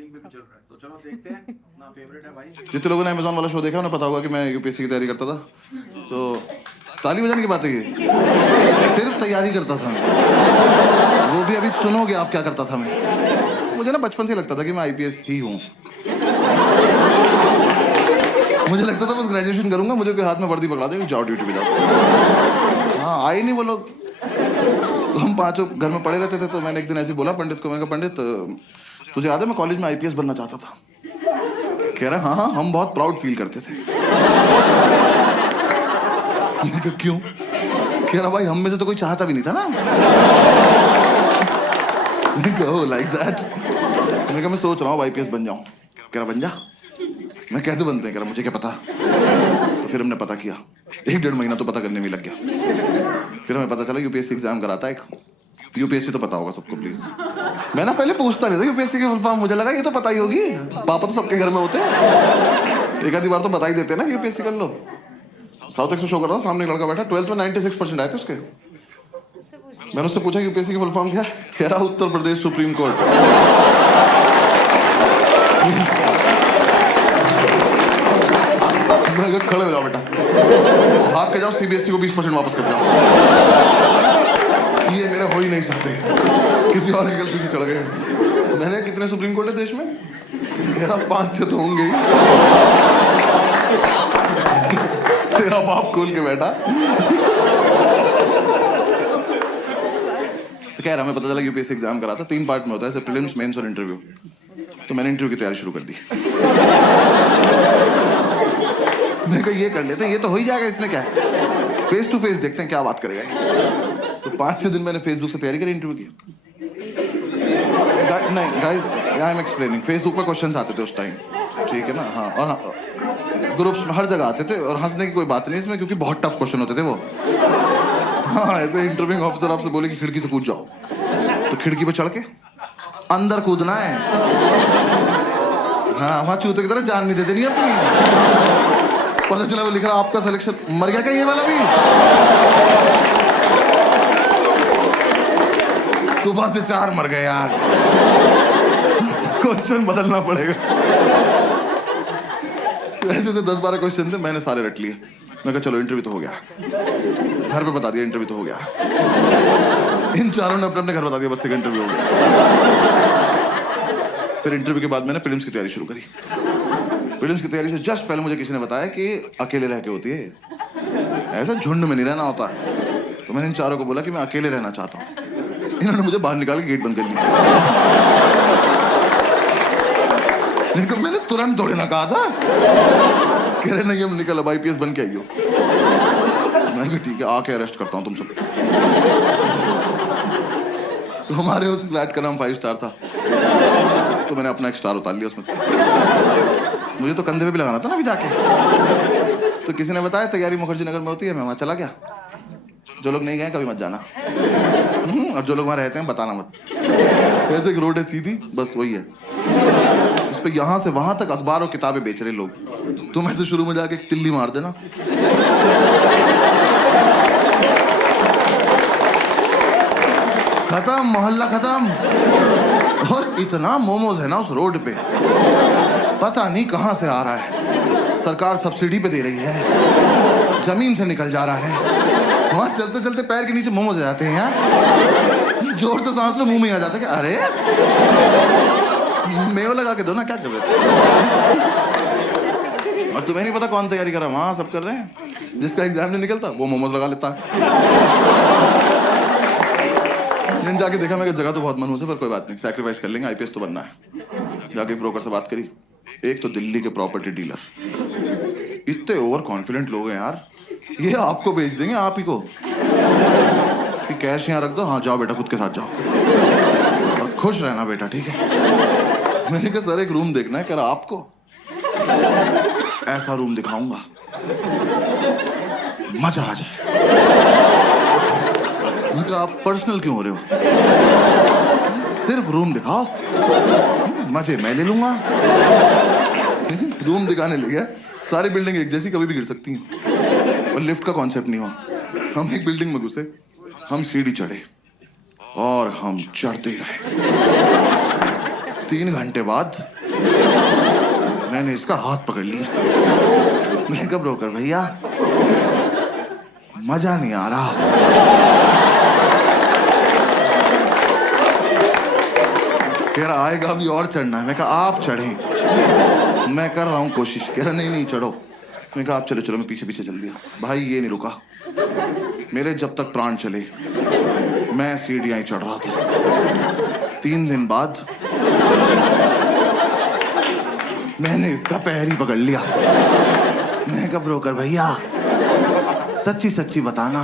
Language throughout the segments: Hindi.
ट्रेंडिंग पे भी चल रहा है, तो चलो देखते हैं अपना फेवरेट है भाई। जितने लोगों ने अमेजोन वाला शो देखा उन्हें पता होगा कि मैं यूपीएससी की तैयारी करता था। तो ताली बजाने की बात है ये, सिर्फ तैयारी करता था मैं। वो भी अभी सुनोगे आप क्या करता था मैं। मुझे ना बचपन से लगता था कि मैं आईपीएस ही हूँ। मुझे लगता था बस ग्रेजुएशन करूंगा, मुझे कोई हाथ में वर्दी पकड़ा देगा, जाओ ड्यूटी पे जाओ। हाँ आए नहीं वो लोग। तो हम पांचों घर में पड़े रहते थे। तो मैंने एक दिन ऐसे बोला पंडित को, मैं कहा पंडित तुझे याद है मैं कॉलेज में आईपीएस बनना चाहता था। कह रहा हाँ हाँ हम बहुत प्राउड फील करते थे। मैं कहा क्यों? कह रहा भाई हम में से तो कोई चाहता भी नहीं था ना। मैं कहा लाइक दैट। मैं कहा मैं सोच रहा हूँ आईपीएस बन जाऊं। कह रहा बन जा। मैं कैसे बनते हैं? कह रहा मुझे क्या पता। तो फिर हमने पता किया, 1-1.5 महीना तो पता करने में लग गया। फिर हमें पता चला यूपीएससी एग्जाम कराता है एक। यूपीएससी तो पता होगा सबको प्लीज। मैं ना पहले पूछता नहीं था यूपीएससी की फुल फॉर्म, मुझे लगा ये तो पता ही होगी, पापा तो सबके घर में होते हैं, एक आधी बार तो बता ही देते हैं ना यूपीएससी कर लो। साउथ एक्स में शो कर रहा था, सामने एक लड़का बैठा, 12th में 96% आए थे उसके। मैंने उससे पूछा यूपीएससी की फुल फॉर्म क्या है? कह रहा उत्तर प्रदेश सुप्रीम कोर्ट। मैं कहा खड़े हो जाओ बेटा, भाग के जाओ सीबीएसई को 20% वापस कर जाओ। ये मेरे हो ही नहीं सकते, किसी और की गलती से चढ़ गए। मैंने कितने सुप्रीम कोर्ट है देश में? मेरा 5-6 तो होंगे ही। तेरा बाप खोल के बैठा। तो कह रहा हमें पता चला यूपीएससी एग्जाम करा था, 3 पार्ट में होता है, प्रीलिम्स, मेंस और इंटरव्यू। तो मैंने इंटरव्यू की तैयारी शुरू कर दी। मैं कहा ये कर लेते हैं, ये तो हो ही जाएगा, इसमें क्या है, फेस टू फेस देखते हैं क्या बात करेगा ये। तो 5-6 दिन मैंने फेसबुक से तैयारी करी इंटरव्यू की। नहीं guys I am explaining, Facebook पर क्वेश्चंस आते थे उस टाइम, ठीक है ना। हाँ और हाँ, ग्रुप्स में हर जगह आते थे, और हंसने की कोई बात नहीं इसमें, क्योंकि बहुत टफ क्वेश्चन होते थे वो। हाँ ऐसे इंटरव्यूइंग ऑफिसर आपसे बोले कि खिड़की से कूद जाओ, तो खिड़की पे चढ़ के अंदर कूदना है। हाँ वहाँ चूते की तरह जान नहीं देते नहीं अपनी। पता चला वो लिख रहा आपका सिलेक्शन, मर गया क्या ये वाला भी? सुबह से 4 मर गए यार। क्वेश्चन बदलना पड़ेगा। ऐसे तो 10-12 क्वेश्चन थे, मैंने सारे रट लिए। मैं कहा चलो इंटरव्यू तो हो गया, घर पे बता दिया इंटरव्यू तो हो गया। इन चारों ने अपने अपने घर बता दिया बस एक इंटरव्यू हो गया। फिर इंटरव्यू के बाद मैंने प्रीलिम्स की तैयारी शुरू करी। प्रीलिम्स की तैयारी से जस्ट पहले मुझे किसी ने बताया कि अकेले रह के होती है, ऐसा झुंड में नहीं रहना होता। तो मैंने इन चारों को बोला कि मैं अकेले रहना चाहता हूँ। इन्होंने मुझे बाहर निकाल के गेट बंद कर लिया। मैंने तुरंत थोड़ी ना कहा था। कह रहे नहीं हम निकल, अब आईपीएस बन के आइयो। मैं कहा ठीक है आके अरेस्ट करता हूँ तुम सब। तो हमारे उस फ्लैट का नाम 5 स्टार था, तो मैंने अपना एक स्टार उतार लिया उसमें से। मुझे तो कंधे पे भी लगाना था ना अभी जाके। तो किसी ने बताया तैयारी मुखर्जी नगर में होती है, मैं वहां चला गया। जो लोग नहीं गए कभी मत जाना, और जो लोग वहां रहते हैं बताना मत। ऐसे एक रोड है सीधी, बस वही है। उस पे यहाँ से वहां तक अखबार और किताबें बेच रहे लोग। तुम ऐसे शुरू में जाके एक तिल्ली मार देना, खत्म, मोहल्ला खत्म। और इतना मोमोज है ना उस रोड पे, पता नहीं कहां से आ रहा है। सरकार सब्सिडी पे दे रही है, जमीन से निकल जा रहा है। वहां चलते चलते पैर के नीचे मोमोज आ जाते हैं यार। जोर से सांस लो मुंह में आ जाता है कि अरे मेव लगा के दो ना, क्या कर रहे? और तुम्हें नहीं पता कौन तैयारी कर रहा है, वहां सब कर रहे हैं। जिसका एग्जाम नहीं निकलता वो मोमोज लगा लेता है। जाके देखा मैं जगह तो बहुत मनहूस है, पर कोई बात नहीं, सैक्रिफाइस कर लेंगे, आईपीएस तो बनना है। जाके ब्रोकर से बात करी, एक तो दिल्ली के प्रॉपर्टी डीलर, इतने ओवर कॉन्फिडेंट लोग हैं यार, ये आपको बेच देंगे आप ही को कि कैश यहाँ रख दो, हाँ जाओ बेटा खुद के साथ जाओ और खुश रहना बेटा, ठीक है। मैंने कहा सर एक रूम देखना है। कह रहा आपको ऐसा रूम दिखाऊंगा मजा आ जाए। मैं कहा आप पर्सनल क्यों हो रहे हो, सिर्फ रूम दिखाओ, मजे मैं ले लूंगा। रूम दिखाने ले गया, सारी बिल्डिंग एक जैसी, कभी भी गिर सकती हैं, और लिफ्ट का कॉन्सेप्ट नहीं हुआ। हम एक बिल्डिंग में घुसे, हम सीढ़ी चढ़े और हम चढ़ते रहे। 3 घंटे बाद मैंने इसका हाथ पकड़ लिया। मैं कब ब्रोकर भैया, मजा नहीं आ रहा। कह रहा आएगा अभी और चढ़ना है। मैं कहा आप चढ़ें, मैं कर रहा हूं कोशिश। कह रहा नहीं नहीं चढ़ो। मैं कहा आप चलो चलो। मैं पीछे पीछे चल दिया। भाई ये नहीं रुका, मेरे जब तक प्राण चले मैं सीढ़ियां ही चढ़ रहा था। 3 दिन बाद मैंने इसका पैर ही पकड़ लिया। मैं कहा ब्रोकर भैया सच्ची सच्ची बताना,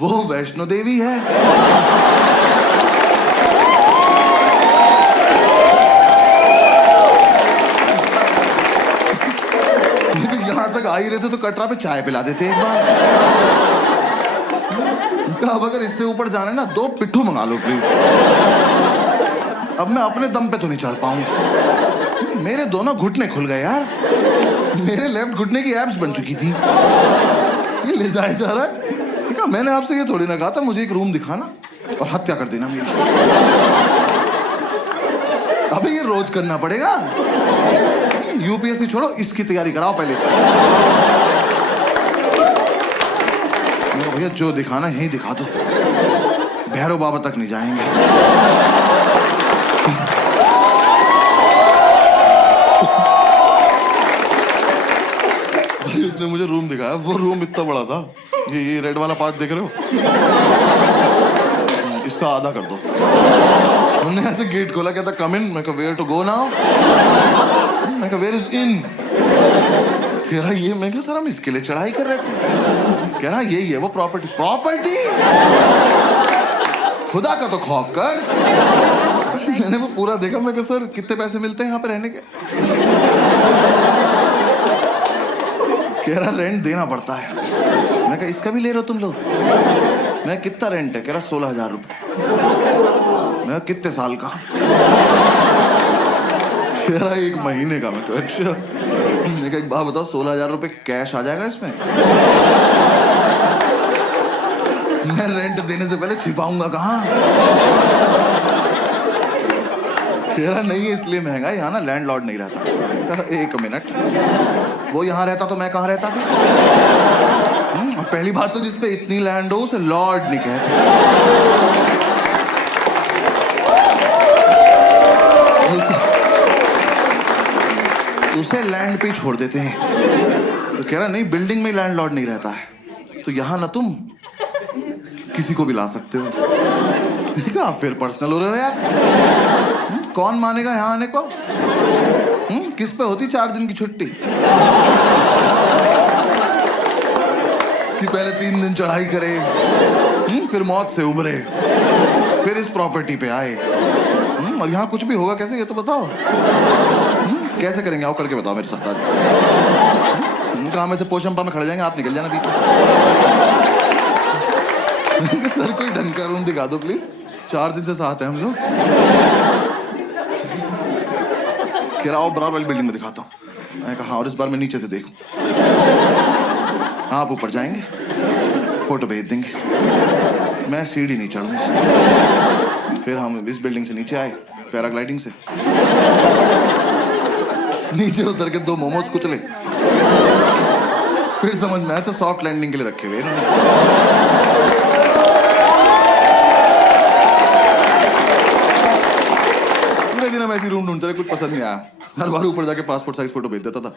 वो वैष्णो देवी है? यहां तक आ ही रहे थे तो कटरा पे चाय पिला देते एक बार। अब अगर इससे ऊपर जाना है ना 2 पिट्ठू मंगा लो प्लीज। अब मैं अपने दम पे तो नहीं चढ़ पाऊंगा। मेरे दोनों घुटने खुल गए यार। मेरे लेफ्ट घुटने की एब्स बन चुकी थी। ये ले जाए जा रहा है। कहा मैंने आपसे ये थोड़ी ना कहा था मुझे एक रूम दिखाना और हत्या कर देना मेरी। अबे ये रोज करना पड़ेगा। यूपीएससी छोड़ो, इसकी तैयारी कराओ पहले। भैया जो दिखाना यही दिखा दो, भैरव बाबा तक नहीं जाएंगे। भाई उसने मुझे रूम दिखाया। वो रूम इतना बड़ा था, ये रेड वाला पार्ट देख रहे हो, इसका आधा कर दो। उन्होंने ऐसे गेट खोला, कहता कम इन। मैं कहा वेयर टू गो नाउ? मैं कहा वेयर इज इन? कह रहा ये। मैं कहा सर हम इसके लिए चढ़ाई कर रहे थे। कह रहा यही है वो प्रॉपर्टी। प्रॉपर्टी? खुदा का तो खौफ कर। मैंने वो पूरा देखा। मैं कहा सर कितने पैसे मिलते हैं यहाँ पे रहने के? कह रहा रेंट देना पड़ता है। मैं कहा इसका भी ले रहे हो तुम लोग? मैं कितना रेंट है? कह रहा 16,000 रुपए। मैं कितने साल का? कह रहा 1 महीने का। मैं कहा अच्छा। मैं कहा एक बात बताओ, 16,000 रुपए कैश आ जाएगा इसमें? मैं रेंट देने से पहले छिपाऊंगा कहाँ? कह रहा नहीं इसलिए महंगा है, यहाँ ना लैंडलॉर्ड नहीं रहता। कहा 1 मिनट, वो यहाँ रहता तो मैं कहाँ रहता फिर? और पहली बात तो जिसपे इतनी लैंड हो उसे लॉर्ड नहीं कहते। उसे लैंड पे ही छोड़ देते हैं। तो कह रहा नहीं बिल्डिंग में लैंडलॉर्ड नहीं रहता है, तो यहाँ ना तुम किसी को भी ला सकते हो। कहा फिर पर्सनल हो रहे हो यार। कौन मानेगा यहाँ आने को? किस पे होती 4 दिन की छुट्टी? कि पहले 3 दिन चढ़ाई करे, फिर मौत से उबरे, फिर इस प्रॉपर्टी पे आए। और यहाँ कुछ भी होगा कैसे ये तो बताओ। कैसे करेंगे? आओ करके बताओ मेरे साथ आज। कहा में से पोशंपा में खड़े जाएंगे, आप निकल जाना बीच में। सर कोई ढंग का रूम दिखा दो प्लीज, 4 दिन से साथ हैं हम लोग। कह रहा आओ बराबर वाली बिल्डिंग में दिखाता हूँ। मैंने कहा और इस बार मैं नीचे से देखूं। आप ऊपर जाएंगे, फोटो भेज देंगे, मैं सीढ़ी नहीं चढ़ूंगा। फिर हम इस बिल्डिंग से नीचे आए पैराग्लाइडिंग से। नीचे उतर के 2 मोमोज कुचले। फिर समझ में आया तो सॉफ्ट लैंडिंग के लिए रखे हुए इन्होंने। पूरे दिन हम ऐसी रूम ढूंढते रहे, कुछ पसंद नहीं आया। हर बार ऊपर जाके पासपोर्ट साइज फोटो भेज देता था।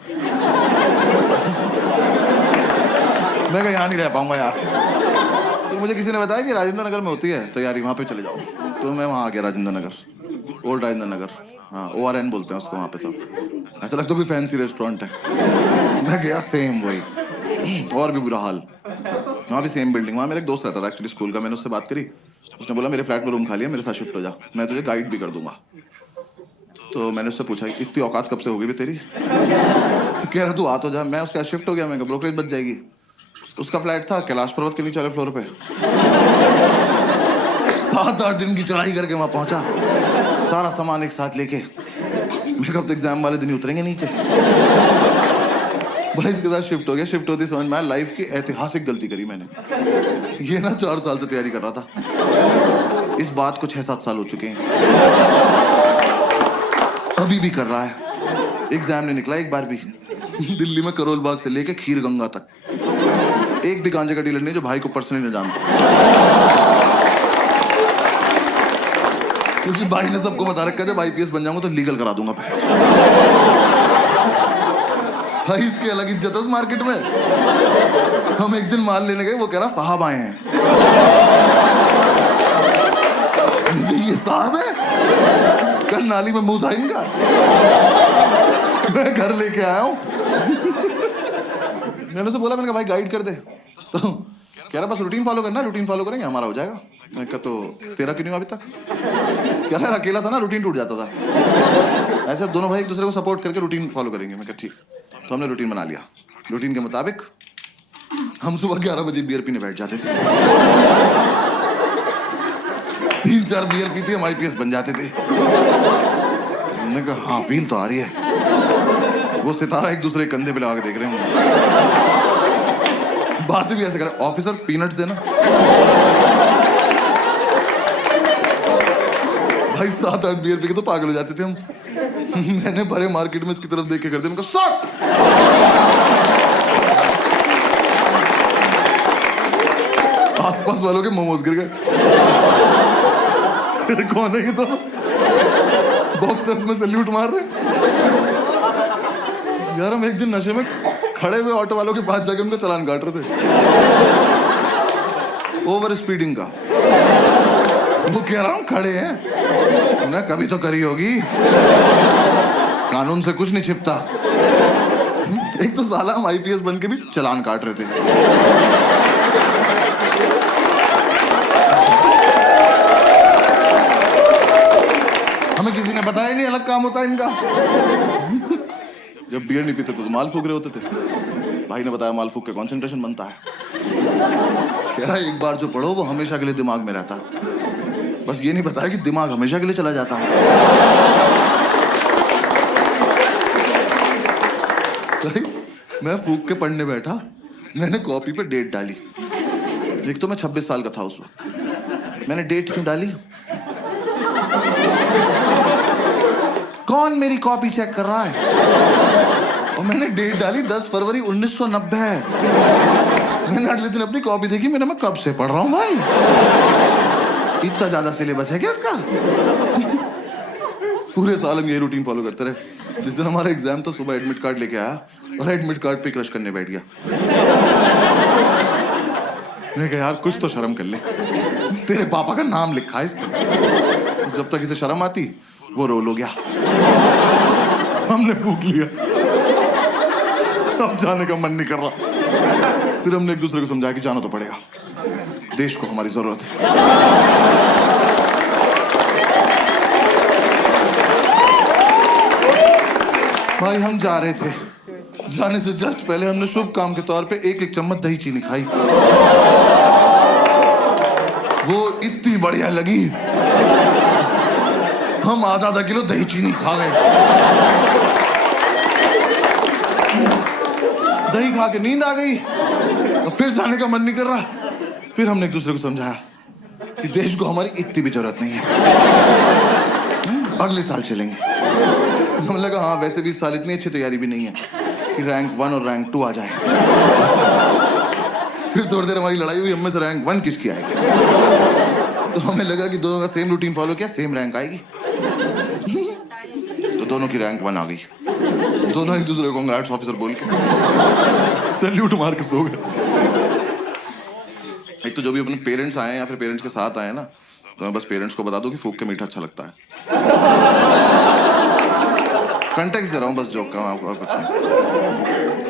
मैं कहा यहाँ नहीं रह पाऊंगा यार। तो मुझे किसी ने बताया कि राजेंद्र नगर में होती है तैयारी, वहाँ पे चले जाओ। तो मैं वहाँ आ गया, राजेंद्र नगर, ओल्ड राजेंद्र नगर। हाँ ORN बोलते हैं उसको वहाँ पे सब। ऐसा लगता है कोई फैंसी रेस्टोरेंट है। मैं गया सेम वही, और भी बुरा हाल। वहाँ भी सेम बिल्डिंग। वहाँ मेरा एक दोस्त रहता था एक्चुअली स्कूल का। मैंने उससे बात करी, उसने बोला मेरे फ्लैट में रूम खाली है, मेरे साथ शिफ्ट हो जा, मैं तुझे गाइड भी कर दूंगा। तो मैंने उससे पूछा इतनी औकात कब से हो गई तेरी? तो कह रहा तू आ तो जा। मैं उसके साथ शिफ्ट हो गया। मैं ब्रोकरेज बच जाएगी। उसका फ्लैट था कैलाश पर्वत के नीचे वाले फ्लोर पे। 7-8 दिन की चढ़ाई करके वहां पहुंचा, सारा सामान एक साथ लेके। मैं कब तो एग्जाम वाले दिन ही उतरेंगे नीचे। भाई इसके साथ शिफ्ट हो गया। शिफ्ट होती समझ में आया लाइफ की ऐतिहासिक गलती करी मैंने। ये ना 4 साल से तैयारी कर रहा था, इस बात को 6-7 साल हो चुके हैं। अभी भी कर रहा है। एग्जाम नहीं निकला एक बार भी। दिल्ली में करोल बाग से लेके खीर गंगा तक एक भी गांजे का डीलर नहीं जो भाई को पर्सनली न जानता, क्योंकि भाई ने सबको बता रखा है जब IPS बन जाऊंगा तो लीगल करा दूंगा भाई। इसकी अलग इज्जत है उस मार्केट में। हम एक दिन माल लेने गए, वो कह रहा साहब आए हैं। ये साहब है? कल नाली में मुंह था इनका। मैं घर लेके आया हूं। मैंने उसे बोला, मैंने कहा भाई गाइड कर दे, तो कह रहा बस रूटीन फॉलो करना, रूटीन फॉलो करेंगे हमारा हो जाएगा। मैं कहा तो तेरा क्यों नहीं हुआ अभी तक? कह रहा अकेला था ना, रूटीन टूट जाता था। ऐसे दोनों भाई एक दूसरे को सपोर्ट करके रूटीन फॉलो करेंगे। मैं कहा ठीक। तो हमने रूटीन बना लिया। रूटीन के मुताबिक हम सुबह 11 बजे बियर पीने बैठ जाते थे। 3-4 बियर पीते हम IPS बन जाते थे। हमने कहा हाँ फील तो आ रही है। वो सितारा एक दूसरे कंधे पे लगा के देख रहे हैं। बातें भी ऐसे कर, ऑफिसर पीनट्स देना। भाई 7-8 बियर पी के तो पागल हो जाते थे हम। मैंने भरे मार्केट में इसकी तरफ देख के करते, उनका शॉट। आसपास वालों के मोमोज गिर गए। कौन है ये? तो बॉक्सर्स में सैल्यूट मार रहे। यार हम एक दिन नशे में खड़े हुए ऑटो वालों के पास जाके उनका चालान काट रहे थे, ओवर स्पीडिंग का। वो कह रहा हूं खड़े हैं, उन्हें कभी तो करी होगी, कानून से कुछ नहीं छिपता। एक तो साला हम IPS बन के भी चालान काट रहे थे। हमें किसी ने बताया नहीं अलग काम होता है इनका। जब बियर नहीं पीते तो माल फूक रहे होते थे। भाई ने बताया माल फूक के कंसंट्रेशन बनता है। कह रहा एक बार जो पढ़ो वो हमेशा के लिए दिमाग में रहता है, बस ये नहीं बताया कि दिमाग हमेशा के लिए चला जाता है। मैं फूक के पढ़ने बैठा, मैंने कॉपी पे डेट डाली। एक तो मैं 26 साल का था उस वक्त। मैंने डेट क्यों डाली? कौन मेरी कॉपी चेक कर रहा है? और मैंने डेट डाली 10 फरवरी 1990। मैंने अगले दिन अपनी कॉपी देखी, मैं कब से पढ़ रहा हूं भाई? इतना ज्यादा सिलेबस है क्या इसका? पूरे साल हम ये रूटीन फॉलो करते रहे। जिस दिन हमारा एग्जाम था, सुबह एडमिट कार्ड लेके आया और एडमिट कार्ड पे क्रश करने बैठ गया। मैंने कहा यार कुछ तो शर्म कर ले, तेरे पापा का नाम लिखा है इस पे। जब तक इसे शर्म आती वो रोल हो गया। हमने फूक लिया, अब जाने का मन नहीं कर रहा। फिर हमने एक दूसरे को समझाया कि जाना तो पड़ेगा, देश को हमारी जरूरत है। भाई हम जा रहे थे, जाने से जस्ट पहले हमने शुभ काम के तौर पे 1-1 चम्मच दही चीनी खाई। वो इतनी बढ़िया लगी, हम आधा किलो दही चीनी खा गए। दही खा के नींद आ गई और फिर जाने का मन नहीं कर रहा। फिर हमने एक दूसरे को समझाया कि देश को हमारी इतनी भी जरूरत नहीं है, अगले साल चलेंगे। हमने लगा हाँ वैसे भी इस साल इतनी अच्छी तैयारी भी नहीं है कि रैंक 1 और रैंक 2 आ जाए। फिर थोड़ी देर हमारी लड़ाई हुई, हमें से रैंक 1 किसकी आएगी। तो हमें लगा कि दोनों का सेम रूटीन फॉलो किया, सेम रैंक आएगी। तो दोनों की रैंक 1 आ गई। दोनों एक दूसरे को कांग्रेट्स ऑफिसर बोल के सैल्यूट मार के सो गए। एक तो जो भी अपने पेरेंट्स आए या फिर पेरेंट्स के साथ आए ना, तो मैं बस पेरेंट्स को बता दूं कि फूक के मीठा अच्छा लगता है। कंटेक्स्ट दे रहा हूं बस जोक का, और कुछ नहीं।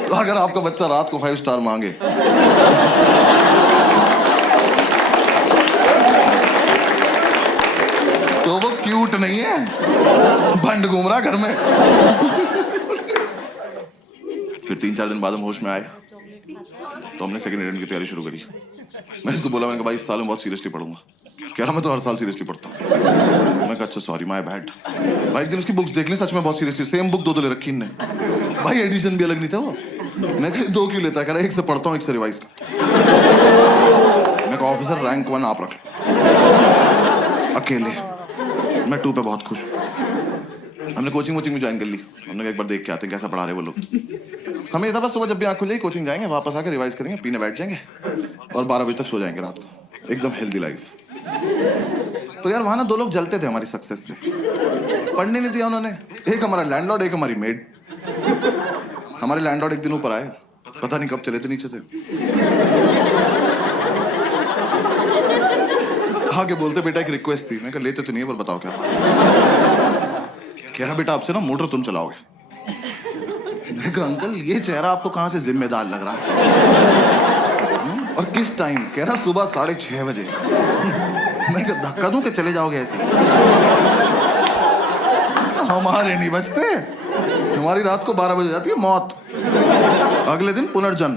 तो अगर आपका बच्चा रात को 5 स्टार मांगे तो वो क्यूट नहीं है, भंड घूम रहा घर में। फिर 3-4 दिन बाद हम होश में आए तो हमने सेकंड अटेम्प्ट की तैयारी शुरू करी। मैं इसको बोला, मैंने कहा भाई इस साल मैं बहुत सीरियसली पढ़ूंगा। कह रहा मैं तो हर साल सीरियसली पढ़ता हूँ। मैं कहा अच्छा सॉरी माय बैड। भाई एक दिन उसकी बुक्स देख ली, सच में बहुत सीरियसली सेम बुक 2 ले रखी इनने। भाई एडिशन भी अलग नहीं था वो। मैं कहा 2 क्यों लेता है? कह रहा 1 से पढ़ता हूँ 1 से रिवाइज करता हूँ। मैं कहा ऑफिसर रैंक 1 आप रख लो अकेले, मैं 2 पे बहुत खुश हूँ। हमने कोचिंग वोचिंग में ज्वाइन कर ली। हमने कहा एक बार देख के आते हैं कैसा पढ़ा रहे वो लोग। हमें ये था बस सुबह जब भी आँख खुलेगी कोचिंग जाएंगे, वापस आकर रिवाइज करेंगे, पीने बैठ जाएंगे और 12 बजे तक सो जाएंगे रात को। एकदम हेल्दी लाइफ। तो यार वहाँ ना 2 लोग जलते थे हमारी सक्सेस से। पढ़ने नहीं दिया उन्होंने। एक हमारा लैंडलॉर्ड, एक हमारी मेड। हमारे लैंडलॉर्ड एक दिन ऊपर आए, पता नहीं कब चले थे नीचे से। आगे बोलते बेटा एक रिक्वेस्ट थी। मैं कहा लेते तो नहीं है पर बताओ क्या बात। कह रहा बेटा आपसे ना मोटर तुम चलाओगे। मैं कहा अंकल ये चेहरा आपको कहाँ से जिम्मेदार लग रहा है और किस टाइम? कह रहा सुबह 6:30 बजे। मैं कहा धक्का दूं कि चले जाओगे ऐसे? हमारे नहीं बचते, तुम्हारी रात को 12 बजे जाती है मौत, अगले दिन पुनर्जन्म।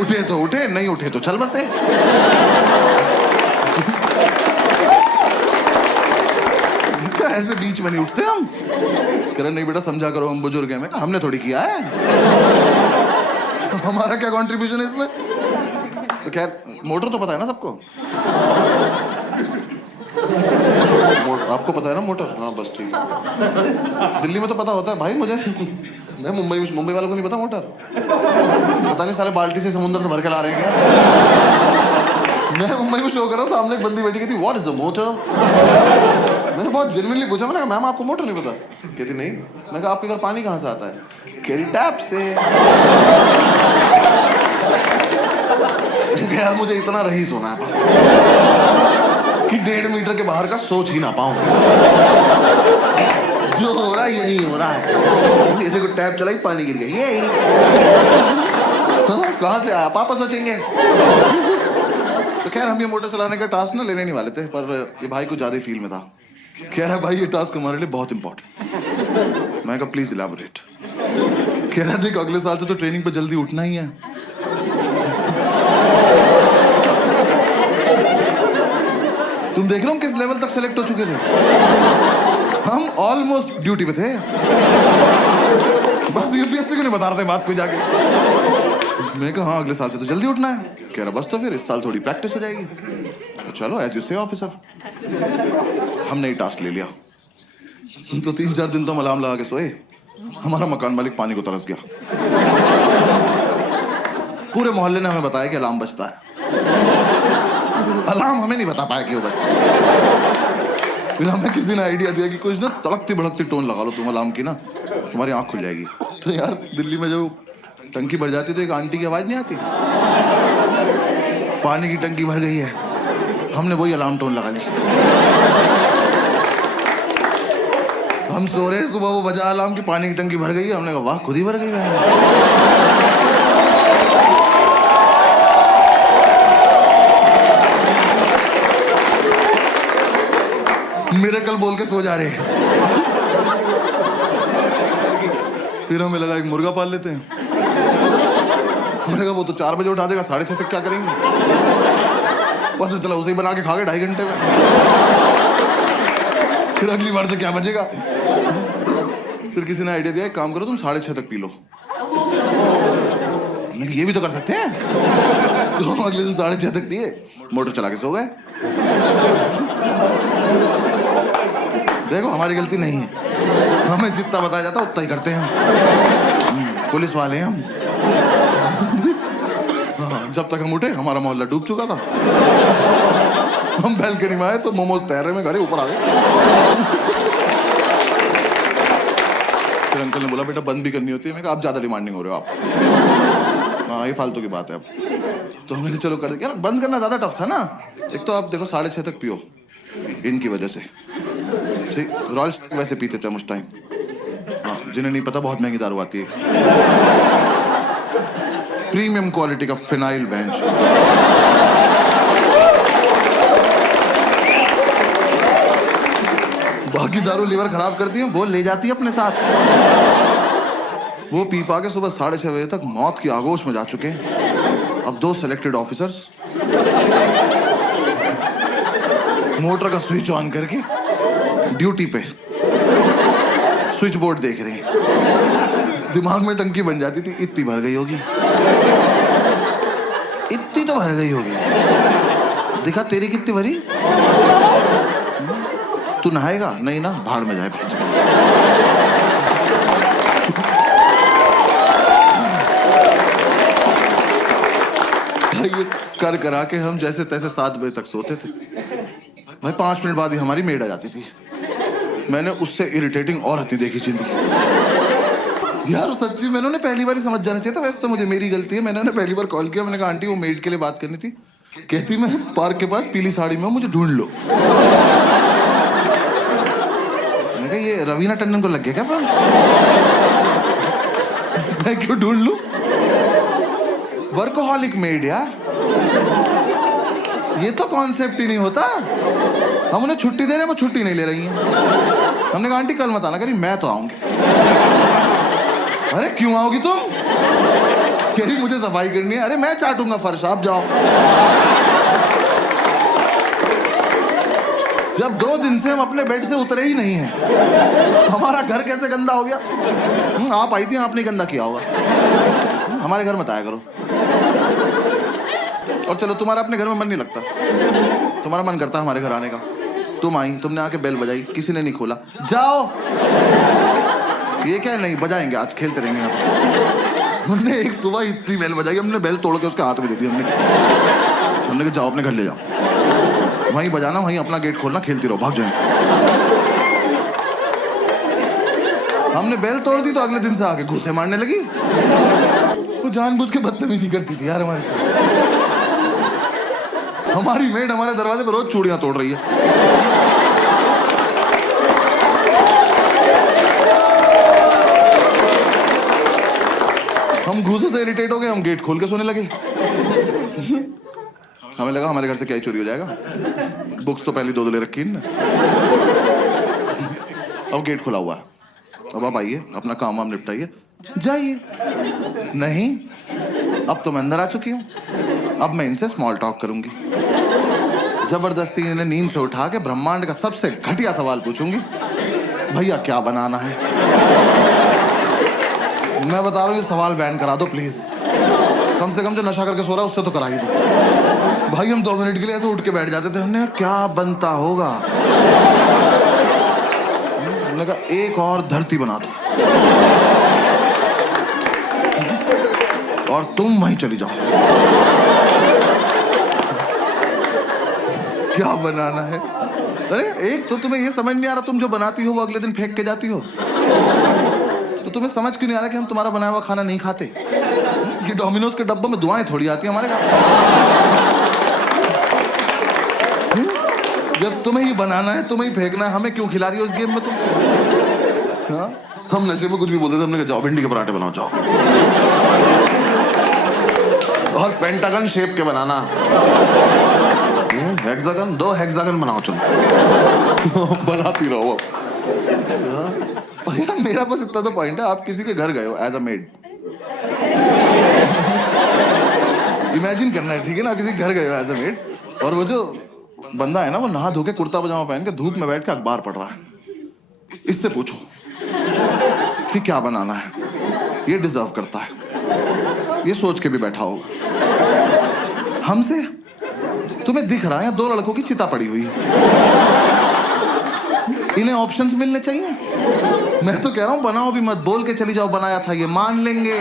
उठे तो उठे, नहीं उठे तो चल बसे। ऐसे बीच में नहीं उठते हम। कह रहे नहीं बेटा समझा करो हम बुजुर्ग हैं। मैं कहा हमने थोड़ी किया है, हमारा क्या कंट्रीब्यूशन है इसमें? तो खैर मोटर तो पता है ना सबको। आपको पता है ना मोटर? हाँ बस ठीक है। दिल्ली में तो पता होता है भाई मुझे। मैं मुंबई वालों को नहीं पता मोटर। पता नहीं सारे बाल्टी से समुद्र से भर के ला रहे हैं क्या। मैं मुंबई में शो कर रहा, सामने एक बंदी बैठी कहती व्हाट इज द मोटर। मैंने बहुत जेन्युइनली पूछा, मैंने कहा मैम आपको मोटर नहीं पता? कहती नहीं। मैं कहा आपके घर पानी कहाँ से आता है? कह रही टैप से। यार मुझे इतना रही सोना है बस कि 1.5 मीटर के बाहर का सोच ही ना पाऊं। जो हो रहा है यही हो रहा है। जैसे को टैप चलाई पानी गिर गया, यही कहाँ से आया पापा सोचेंगे। तो खैर हम ये मोटर चलाने का टास्क ना लेने नहीं वाले थे, पर ये भाई को ज्यादा फील में था। कह रहा भाई ये टास्क हमारे लिए बहुत इंपॉर्टेंट। मैं कहा प्लीज इलैबोरेट। कह रहा देख अगले साल से तो ट्रेनिंग पे जल्दी उठना ही है। तुम देख रहे हो हम किस लेवल तक सेलेक्ट हो चुके थे। हम ऑलमोस्ट ड्यूटी पे थे। बस यूपीएससी को नहीं बता रहे थे बात कोई जाके। मैं कहा हाँ अगले साल से तो जल्दी उठना है। कह रहा बस तो फिर इस साल थोड़ी प्रैक्टिस हो जाएगी। तो चलो एज यू से ऑफिसर। हमने ये टास्क ले लिया। तो 3-4 दिन तो हम अलार्म लगा के सोए। हमारा मकान मालिक पानी को तरस गया। पूरे मोहल्ले ने हमें बताया कि अलार्म बजता है। अलार्म हमें नहीं बता पाया कि वो बजता है। फिर हमें किसी ने आइडिया दिया कि कुछ ना तड़कती भड़कती टोन लगा लो तुम अलार्म की ना, तुम्हारी आंख खुल जाएगी। तो यार दिल्ली में जब टंकी भर जाती तो एक आंटी की आवाज नहीं आती, पानी की टंकी भर गई है। हमने वही अलार्म टोन लगा ली। हम सो रहे, सुबह वो बजा अलार्म की पानी की टंकी भर गई है। हमने कहा वाह खुद ही भर गई है। मिरेकल बोल के सो जा रहे हैं। फिर हमें लगा एक मुर्गा पाल लेते हैं। मैंने कहा वो तो 4 बजे उठा देगा, 6:30 तक क्या करेंगे? पता चला उसे ही बना के खा गए 2.5 घंटे में। फिर अगली बार से क्या बचेगा? फिर किसी ने आइडिया दिया एक काम करो तुम 6:30 तक पी लो। मैंने कहा ये भी तो कर सकते हैं। तो अगले दिन 6:30 तक पिए, मोटर चला के सो गए। देखो हमारी गलती नहीं है, हमें जितना बताया जाता उतना ही करते हैं। पुलिस वाले हैं हम। हाँ, जब तक हम उठे हमारा मोहल्ला डूब चुका था। हम बैल्कनी में आए तो मोमोज तैर रहे में घरे ऊपर आ गए। फिर अंकल ने बोला बेटा बंद भी करनी होती है। मैं कहा आप ज्यादा डिमांडिंग हो रहे हो आप। हाँ ये फालतू की बात है अब। तो हमने चलो कर दिया। बंद करना ज्यादा टफ था ना। एक तो आप देखो 6:30 तक पियो इनकी वजह से। ठीक रॉयल वैसे पीते थे हम उस टाइम। हाँ जिन्हें नहीं पता बहुत महंगी दारू आती है, प्रीमियम क्वालिटी का फिनाइल बेंच। बाकी दारू लीवर खराब करती है, वो ले जाती है अपने साथ। वो पी पा के सुबह 6:30 बजे तक मौत की आगोश में जा चुके हैं। अब 2 सिलेक्टेड ऑफिसर्स मोटर का स्विच ऑन करके ड्यूटी पे स्विच बोर्ड देख रहे हैं। दिमाग में टंकी बन जाती थी इतनी भर गई होगी, इतनी तो भर गई होगी। दिखा तेरी कितनी भरी? तू नहाएगा? नहीं ना, भाड़ में जाए। ये कर करा के हम जैसे तैसे 7 बजे तक सोते थे भाई। 5 मिनट बाद ही हमारी मेड आ जाती थी। मैंने उससे इरिटेटिंग और हती देखी जिंदगी यार। सच्ची मैंने उन्हें पहली बार ही समझ जाना चाहिए था। वैसे तो मुझे मेरी गलती है, मैंने उन्हें पहली बार कॉल किया। मैंने कहा आंटी वो मेड के लिए बात करनी थी। कहती मैं पार्क के पास पीली साड़ी में हूं, मुझे ढूंढ लो। मैंने कहा ये रवीना टंडन को लग गया क्या फोन? मैं क्यों ढूंढ लूं? वर्कोहॉलिक मेड यार, ये तो कॉन्सेप्ट ही नहीं होता। हम उन्हें छुट्टी दे रहे हैं, वो छुट्टी नहीं ले रही हैं। हमने कहा आंटी कल मत आना। करी मैं तो आऊंगी। अरे क्यों आओगी तुम? कह रही मुझे सफाई करनी है। अरे मैं चाटूंगा फर्श, आप जाओ। जब 2 दिन से हम अपने बेड से उतरे ही नहीं हैं, हमारा घर कैसे गंदा हो गया? आप आई थी, आपने गंदा किया होगा। हमारे घर मत आया करो। और चलो तुम्हारा अपने घर में मन नहीं लगता, तुम्हारा मन करता है हमारे घर आने का। तुम आई, तुमने आके बेल बजाई, किसी ने नहीं खोला। जाओ। ये क्या नहीं बजाएंगे, आज खेलते रहेंगे यहाँ पे। हमने एक सुबह इतनी बेल बजाई, हमने बेल तोड़ के उसके हाथ में दे दी। हमने कहा जाओ अपने घर ले जाओ, वहीं बजाना, वहीं अपना गेट खोलना, खेलती रहो, भाग जाएंगे। हमने बेल तोड़ दी तो अगले दिन से आके घूंसे मारने लगी। वो जानबूझ के बदतमीजी करती थी यार हमारे साथ। हमारी मेड हमारे दरवाजे पर रोज चूड़ियां तोड़ रही है। हम घूसों से इरिटेट हो गए, हम गेट खोल के सोने लगे। हमें लगा हमारे घर से क्या ही चोरी हो जाएगा। बुक्स तो पहले 2 ले रखी है। अब गेट खुला हुआ है, अब आप आइए, अपना काम वाम निपटाइए, जाइए। नहीं, अब तो मैं अंदर आ चुकी हूँ, अब मैं इनसे स्मॉल टॉक करूंगी। जबरदस्ती इन्हें नींद से उठा के ब्रह्मांड का सबसे घटिया सवाल पूछूंगी, भैया क्या बनाना है? मैं बता रहा हूँ ये सवाल बैन करा दो प्लीज। कम से कम जो नशा करके सो रहा है उससे तो करा ही दो। भाई हम 2 मिनट के लिए ऐसे उठ के बैठ जाते थे। हमने कहा क्या बनता होगा? हमने कहा एक और धरती बना दो और तुम वहीं चली जाओ। क्या बनाना है? अरे एक तो तुम्हें ये समझ नहीं आ रहा, तुम जो बनाती हो वो अगले दिन फेंक के जाती हो। तो तुम्हें समझ क्यों नहीं आ रहा कि हम तुम्हारा बनाया हुआ खाना नहीं खाते? ये डोमिनोज के डब्बों में दुआएं थोड़ी आती हैं हमारे घर। जब तुम्हें ही बनाना है, तुम्हें ही फेंकना है, हमें क्यों खिला रही हो इस गेम में तुम? हाँ? हम नशे में कुछ भी बोलते थे। हमने कहा जाओ भिंडी के पराठे बनाओ, जाओ। और पेंटागन शेप के बनाना, हेक्सागन, 2 हेक्सागन बनाओ तुम। बनाती रहो। यार मेरा बस इतना तो पॉइंट है, आप किसी के घर गए हो एज अ मेड, इमेजिन करना है, ठीक है ना? किसी के घर गए हो एज अ मेड, और वो जो बंदा है ना, वो नहा धो के कुर्ता पजामा पहन के धूप में बैठ के अखबार पढ़ रहा है। इससे पूछो कि क्या बनाना है, ये डिजर्व करता है, ये सोच के भी बैठा होगा। हमसे तुम्हें दिख रहा है 2 लड़कों की चिता पड़ी हुई है, इन्हें ऑप्शंस मिलने चाहिए। मैं तो कह रहा हूं बनाओ भी मत, बोल के चली जाओ बनाया था, ये मान लेंगे।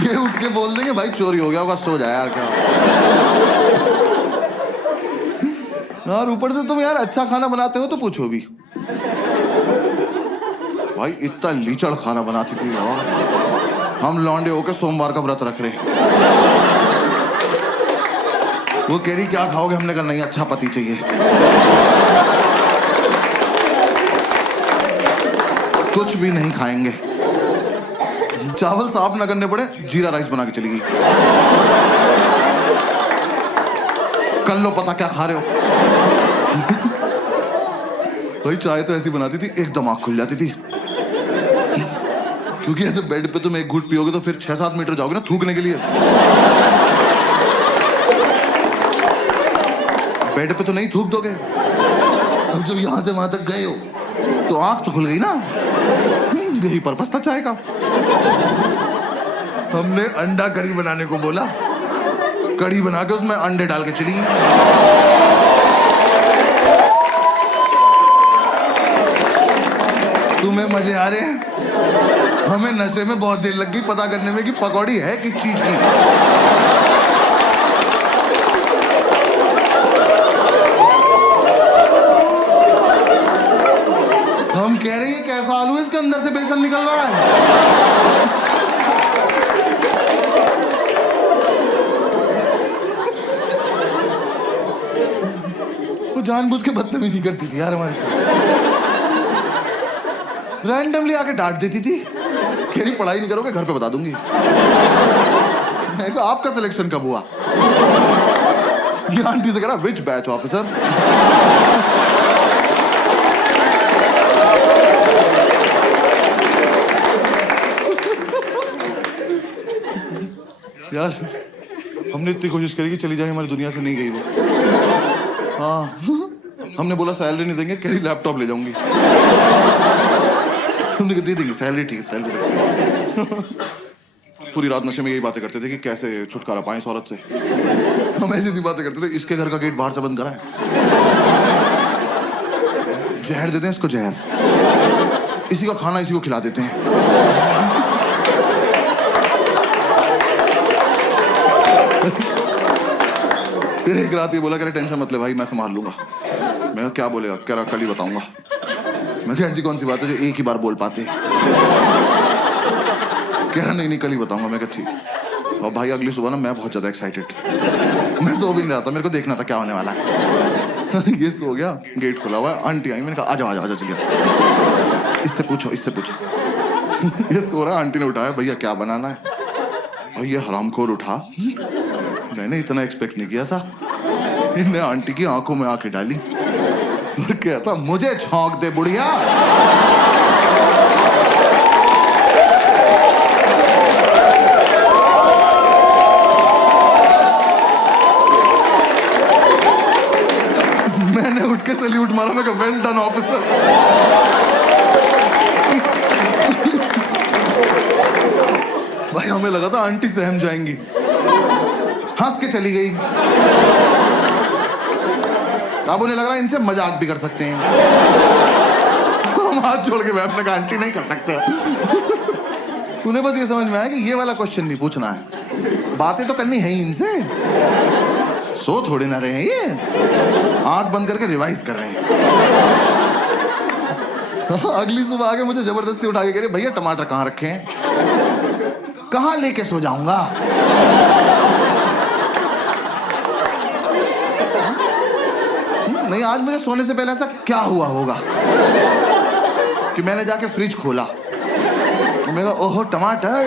ये उठ के बोल देंगे भाई चोरी हो गया होगा, सो जाए यार। क्या यार ऊपर से तुम यार अच्छा खाना बनाते हो तो पूछो भी। भाई इतना लीचड़ खाना बनाती थी, और हम लौंडे होके सोमवार का व्रत रख रहे। वो कह रही क्या खाओगे? हमने कहा नहीं, अच्छा पति चाहिए। कुछ भी नहीं खाएंगे। चावल साफ ना करने पड़े, जीरा राइस बना के चली गई। कर लो पता क्या खा रहे हो। भाई चाय तो ऐसी बनाती थी एकदम आंख खुल जाती थी, क्योंकि ऐसे बेड पे तुम एक घूंट पियोगे तो फिर 6-7 मीटर जाओगे ना थूकने के लिए। बेड पे तो नहीं थूक दोगे। अब जब यहां से वहां तक गए हो तो आंख तो खुल गई ना। यही पर्पस था चाय का। हमने अंडा करी बनाने को बोला, कड़ी बना के उसमें अंडे डाल के चली गई। तुम्हें मजे आ रहे हैं? हमें नशे में बहुत देर लग गई पता करने में कि पकौड़ी है किस चीज की। हम कह रहे हैं कैसा आलू है, इसके अंदर से बेसन निकल रहा है। वो जानबूझ के बदतमीजी करती थी यार हमारे साथ, रैंडमली आके डांट देती थी, कह रही पढ़ाई नहीं करोगे घर पे बता दूंगी। मैं कहा आपका सिलेक्शन कब हुआ? ये आंटी से कह रहा विच बैच ऑफिसर। यार हमने इतनी कोशिश करी कि चली जाए, हमारी दुनिया से नहीं गई वो। हाँ हमने बोला सैलरी नहीं देंगे, कह रही लैपटॉप ले जाऊंगी। हमने कहा दे देंगे सैलरी, ठीक है सैलरी देंगे। पूरी रात नशे में यही बातें करते थे कि कैसे छुटकारा पाएं इस औरत से। हम ऐसी ऐसी बातें करते थे, इसके घर का गेट बाहर से बंद करा है, जहर देते हैं इसको, जहर, इसी का खाना इसी को खिला देते हैं। फिर एक रात ये बोला, कह रहा टेंशन मत ले भाई मैं संभाल लूंगा। मैं कहा क्या बोलेगा? कह रहा कल ही बताऊंगा। मैं कहा ऐसी कौन सी बात है जो एक ही बार बोल पाते? कह रहा नहीं कल ही बताऊंगा। मैं कहा ठीक। और भाई अगली सुबह ना मैं बहुत ज्यादा एक्साइटेड, मैं सो भी नहीं रहा था, मेरे को देखना था क्या होने वाला है। ये सो गया, गेट खुला हुआ है, आंटी आई, मैंने कहा आजा आजा आजा चलिए, इससे पूछो इससे पूछो। ये सो रहा, आंटी ने उठाया, भैया क्या बनाना है? और ये हरामखोर उठा, मैंने इतना एक्सपेक्ट नहीं किया था। इनने आंटी की आंखों में आंखें डाली और कहता मुझे छौंक दे बुढ़िया। मैंने उठ के सैल्यूट मारा, मैं कहा वेल डन ऑफिसर। भाई हमें लगा था आंटी सहम जाएंगी, हंस के चली गई। अब उन्हें लग रहा है इनसे मजाक भी कर सकते हैं। हम हाथ जोड़ के बैठने का आंटी नहीं कर सकते। उन्हें बस ये समझ में आया कि ये वाला क्वेश्चन नहीं पूछना है, बातें तो करनी है ही इनसे। सो थोड़े ना रहे हैं ये, आंख बंद करके रिवाइज कर रहे हैं। अगली सुबह आके मुझे जबरदस्ती उठा के कह रही भैया टमाटर कहाँ रखे हैं? कहाँ लेके सो जाऊंगा? नहीं आज मुझे सोने से पहले ऐसा क्या हुआ होगा कि मैंने जाके फ्रिज खोला, मैं कहा ओहो टमाटर,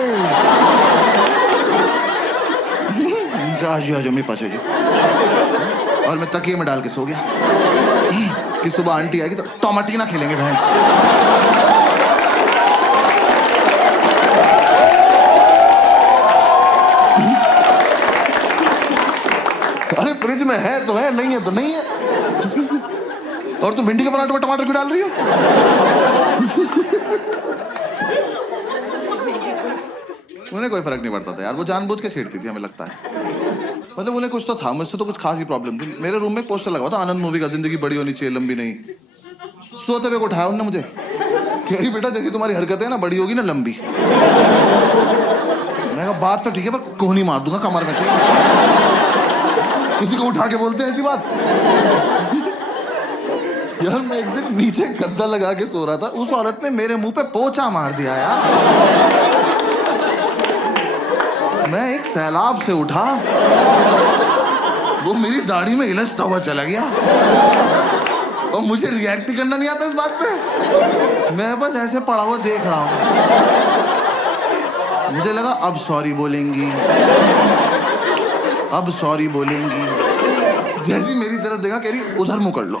जो मेरे पास है जी, और मैं तकिए में डाल के सो गया कि सुबह आंटी आएगी तो टमाटीना खेलेंगे भैंस। अरे फ्रिज में है तो है, नहीं है तो नहीं है। और तुम भिंडी के पराठे में टमाटर क्यों डाल रही हो? उन्हें कोई फर्क नहीं पड़ता था यार, वो जानबूझ के छेड़ती थी हमें लगता है। मतलब उन्हें कुछ तो था, मुझसे तो कुछ खास ही प्रॉब्लम थी। मेरे रूम में एक पोस्टर लगा हुआ था आनंद मूवी का, जिंदगी बड़ी होनी चाहिए लंबी नहीं। सोते हुए उठाया उन्होंने मुझे, कह रही बेटा जैसी तुम्हारी हरकतें ना बड़ी होगी ना लंबी। मैंने कहा बात तो ठीक है पर कोहनी मार दूंगा कमर में। किसी को उठा के बोलते हैं ऐसी बात? यार मैं एक दिन नीचे गद्दा लगा के सो रहा था, उस औरत ने मेरे मुंह पे पोंछा मार दिया यार। मैं एक सैलाब से उठा, वो मेरी दाढ़ी में इलझता हुआ चला गया और मुझे रिएक्ट ही करना नहीं आता इस बात पे। मैं बस ऐसे पड़ा हुआ देख रहा हूं। मुझे लगा अब सॉरी बोलेंगी, अब सॉरी बोलेंगी। जैसी मेरी तरफ देखा कह रही उधर मुंह कर लो।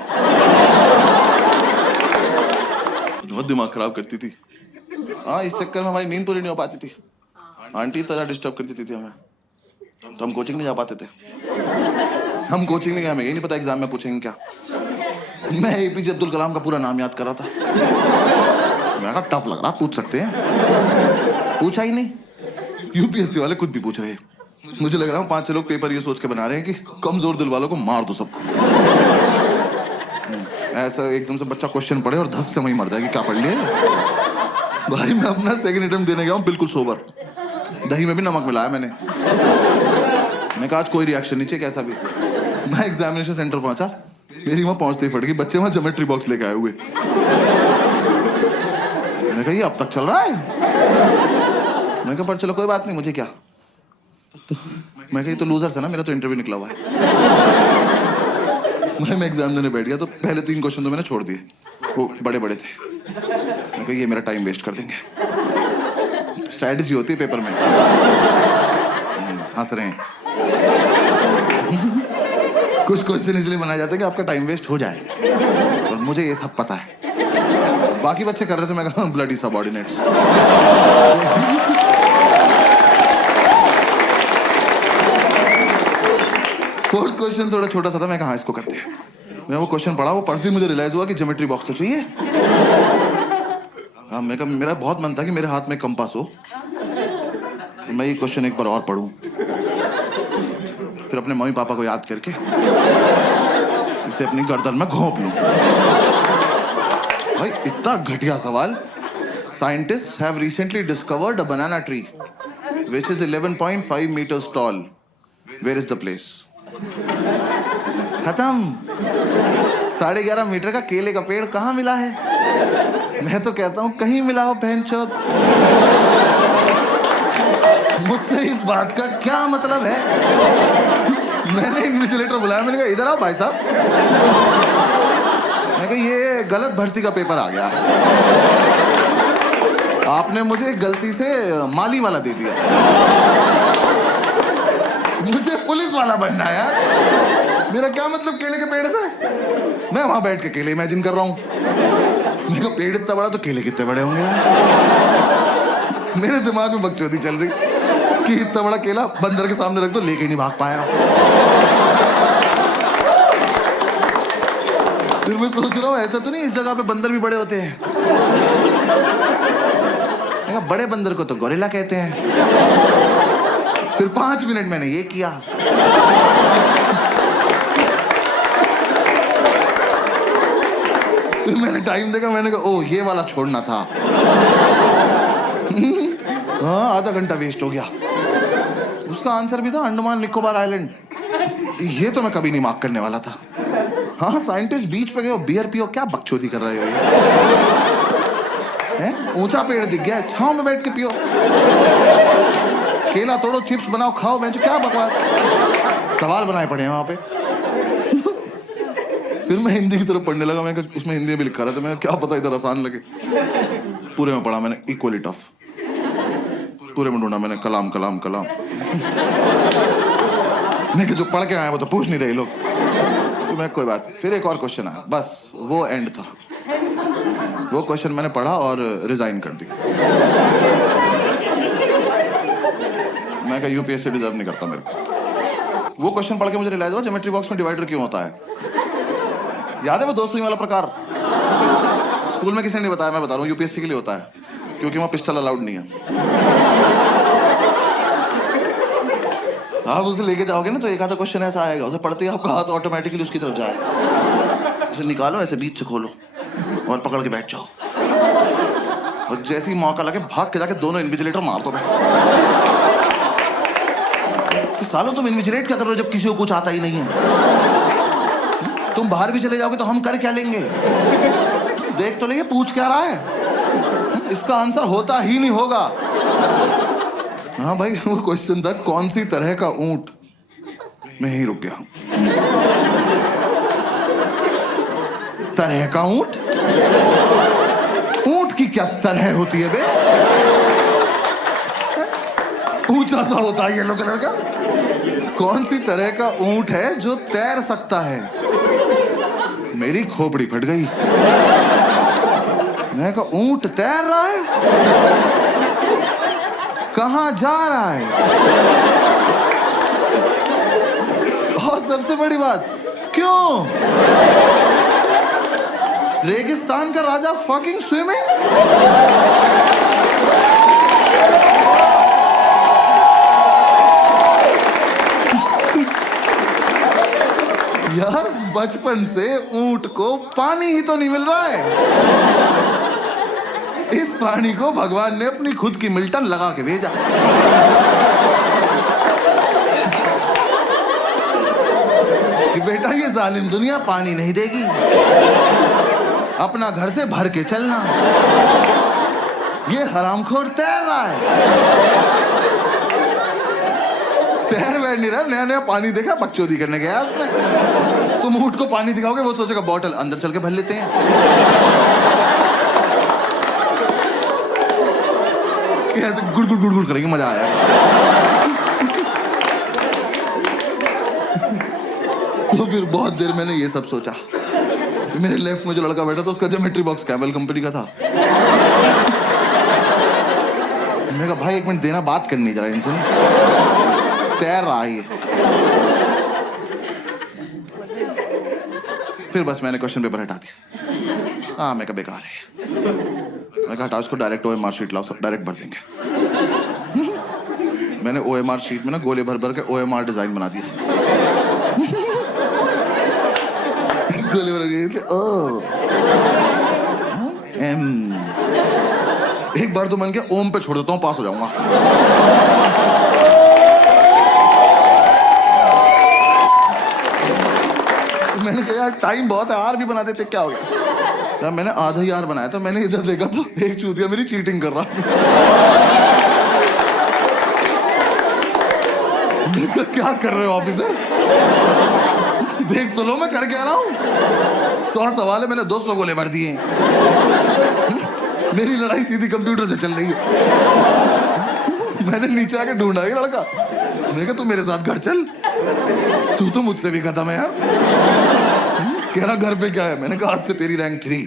बहुत दिमाग खराब करती थी। हाँ इस चक्कर में हमारी नींद पूरी नहीं हो पाती थी। आंटी इतना डिस्टर्ब कर देती थी हमें, तो हम कोचिंग नहीं जा पाते थे। हम कोचिंग नहीं गए, हमें यही नहीं पता एग्जाम में पूछेंगे क्या। मैं एपीजे अब्दुल कलाम का पूरा नाम याद कर रहा था। मैं कहा टफ लग रहा, पूछ सकते हैं। पूछा ही नहीं, यूपीएससी वाले कुछ भी पूछ रहे हैं। मुझे लग रहा है 5-6 लोग पेपर ये सोच के बना रहे हैं कि कमजोर दिल वालों को मार दो सबको। ऐसा एकदम से बच्चा क्वेश्चन पढ़े और धक से वहीं मर जाए कि क्या पढ़ लिया। भाई मैं अपना सेकंड अटेम्प्ट देने गया हूँ बिल्कुल सोबर, दही में भी नमक मिलाया मैंने कहा आज कोई रिएक्शन नहीं चाहिए कैसा भी। मैं एग्जामिनेशन सेंटर पहुंचा, मेरी वहां पहुंचते ही फट गई, बच्चे वहां ज्योमेट्री बॉक्स लेके आए हुए। मैं कहा ये अब तक चल रहा है। मैं कहा पर चलो कोई बात नहीं, मुझे क्या। तो मैं कही तो लूजर्स है ना, मेरा तो इंटरव्यू निकला हुआ है। मैं एग्जाम देने बैठ गया तो पहले 3 क्वेश्चन तो मैंने छोड़ दिए, वो बड़े बड़े थे। मैं कहा ये मेरा टाइम वेस्ट कर देंगे। स्ट्रैटेजी होती है पेपर में। हंस रहे हैं। कुछ क्वेश्चन इसलिए बनाए जाते हैं कि आपका टाइम वेस्ट हो जाए, और मुझे ये सब पता है। बाकी बच्चे कर रहे थे, मैं कहा ब्लडी सबऑर्डिनेट्स। फोर्थ क्वेश्चन थोड़ा छोटा सा था, मैं कहा इसको करते हैं। मैं वो क्वेश्चन पढ़ा, वो पढ़ते ही मुझे रियलाइज हुआ कि ज्योमेट्री बॉक्स तो चाहिए। हाँ, मैं कहा मेरा बहुत मन था कि मेरे हाथ में कंपास हो, मैं ये क्वेश्चन एक बार और पढ़ूं, फिर अपने मम्मी पापा को याद करके इसे अपनी गर्दन में घोंप लूं। भाई इतना घटिया सवाल। Scientists have recently discovered a banana tree which is 11.5 meters tall. Where is the place? खत्म। 11.5 मीटर का केले का पेड़ कहाँ मिला है? मैं तो कहता हूँ कहीं मिला हो बहनचोद। मुझसे इस बात का क्या मतलब है? मैंने इन्विजिलेटर बुलाया, मैंने कहा इधर आओ भाई साहब। मैं कहा ये गलत भर्ती का पेपर आ गया, आपने मुझे गलती से माली वाला दे दिया, मुझे पुलिस वाला बनना है यार। मेरा क्या मतलब केले के पेड़ से? मैं वहां बैठ के केले इमेजिन कर रहा हूं। मेरे को पेड़ इतना बड़ा तो केले कितने बड़े होंगे यार। मेरे दिमाग में बकचोदी चल रही कि इतना बड़ा केला बंदर के सामने रख दो, लेके नहीं भाग पाया। फिर मैं सोच रहा हूँ ऐसा तो नहीं इस जगह पे बंदर भी बड़े होते हैं। बड़े बंदर को तो गोरिल्ला कहते हैं। फिर 5 मिनट मैंने ये किया। फिर मैंने टाइम देखा, मैंने कहा ओ ये वाला छोड़ना था। हाँ, आधा घंटा वेस्ट हो गया। उसका आंसर भी था अंडमान निकोबार आइलैंड। ये तो मैं कभी नहीं मार्क करने वाला था। हाँ, साइंटिस्ट बीच पे गए हो, बियर पियो, क्या बकचोदी कर रहे हो ये? ऊंचा पेड़ दिख गया, छांव में बैठ के पियो। केला तोड़ो, चिप्स बनाओ, खाओ। मैं क्या बकवास सवाल बनाए पड़े हैं वहां पे। फिर मैं हिंदी की तरफ पढ़ने लगा, मैं उसमें हिंदी में भी लिखा रहा था, मैं क्या पता इधर आसान लगे। पूरे में पढ़ा मैंने इक्वली टफ, पूरे में ढूंढा मैंने कलाम कलाम कलाम। नहीं कि जो पढ़ के आए वो तो पूछ नहीं रहे लोग। तो मैं कोई बात, फिर एक और क्वेश्चन आया, बस वो एंड था। वो क्वेश्चन मैंने पढ़ा और रिजाइन कर दिया। मैं कहा यूपीएससी डिजर्व नहीं करता मेरे को। वो क्वेश्चन पढ़ के मुझे रियलाइज हुआ ज्योमेट्री बॉक्स में डिवाइडर क्यों होता है। याद है वो 2 सुई वाला प्रकार? स्कूल में किसी ने नहीं बताया, मैं बता रहा हूँ। यूपीएससी के लिए होता है क्योंकि वहां पिस्टल अलाउड नहीं है। आप उसे लेके जाओगे ना तो एक आधा क्वेश्चन ऐसा आएगा, उसे पढ़ते ही आपका हाथ ऑटोमेटिकली उसकी तरफ जाएगा। उसे निकालो, ऐसे बीच से खोलो और पकड़ के बैठ जाओ, और जैसे ही मौका लगे भाग के जाके दोनों इन्विजिलेटर मार दो। कि सालों तुम इन्विजिलेट क्या कर रहे हो जब किसी को कुछ आता ही नहीं है? तुम बाहर भी चले जाओगे तो हम कर क्या लेंगे? देख तो लेंगे पूछ क्या रहा है। इसका आंसर होता ही नहीं होगा। हाँ भाई, वो क्वेश्चन था कौन सी तरह का ऊंट। मैं यहीं रुक गया। तरह का ऊंट? ऊंट की क्या तरह होती है बे? ऊंचा सा होता है येलो कलर का। कौन सी तरह का ऊंट है जो तैर सकता है? मेरी खोपड़ी फट गई। मैं कहा ऊंट तैर रहा है? कहां जा रहा है? और सबसे बड़ी बात, क्यों? रेगिस्तान का राजा फकिंग स्विमिंग? बचपन से ऊंट को पानी ही तो नहीं मिल रहा है। इस प्राणी को भगवान ने अपनी खुद की मिल्टन लगा के भेजा। कि बेटा ये जालिम दुनिया पानी नहीं देगी, अपना घर से भर के चलना। ये हरामखोर तैर रहा है, तैर बैठ नहीं रहा, नया नया पानी देखा बकचोदी करने गया उसने। तुम ऊंट को पानी दिखाओगे, वो सोचेगा बॉटल अंदर चल के भर लेते हैं। ऐसे गुड़ गुड़ गुड़ गुड़ करेंगे, मजा आया। तो फिर बहुत देर मैंने ये सब सोचा। मेरे लेफ्ट में जो लड़का बैठा था उसका ज्योमेट्री बॉक्स कैमल कंपनी का था। मैंने कहा भाई एक मिनट देना, बात करनी जरा इनसे। तैर रहा है। फिर बस मैंने क्वेश्चन पेपर हटा दिया। हाँ मैं कहा बेकार है। मैं कहा हटाओ इसको, डायरेक्ट OMR शीट लाओ, सब डायरेक्ट भर देंगे। मैंने OMR शीट में ना गोले भर भर के OMR डिजाइन बना दिया। गोले भर के ओ M। एक बार तो मन के ओम पे छोड़ देता हूँ, पास हो जाऊंगा। मैंने कहा यार टाइम बहुत है, आर भी बना देते, क्या हो गया। यार मैंने आधा ही आर बनाया था। मैंने इधर देखा तो एक चूतिया मेरी चीटिंग कर रहा। क्या कर रहे हो ऑफिसर, देख तो लो मैं कर क्या रहा हूँ। 100 सवाल है, मैंने 200 गोले भर दिए। मेरी लड़ाई सीधी कंप्यूटर से चल रही है। मैंने नीचे आके ढूंढा ये लड़का। मैंने कहा तू मेरे साथ घर चल, तू तो मुझसे भी खत्म है यार। कह रहा घर पे क्या है। मैंने कहा आज से तेरी रैंक 3।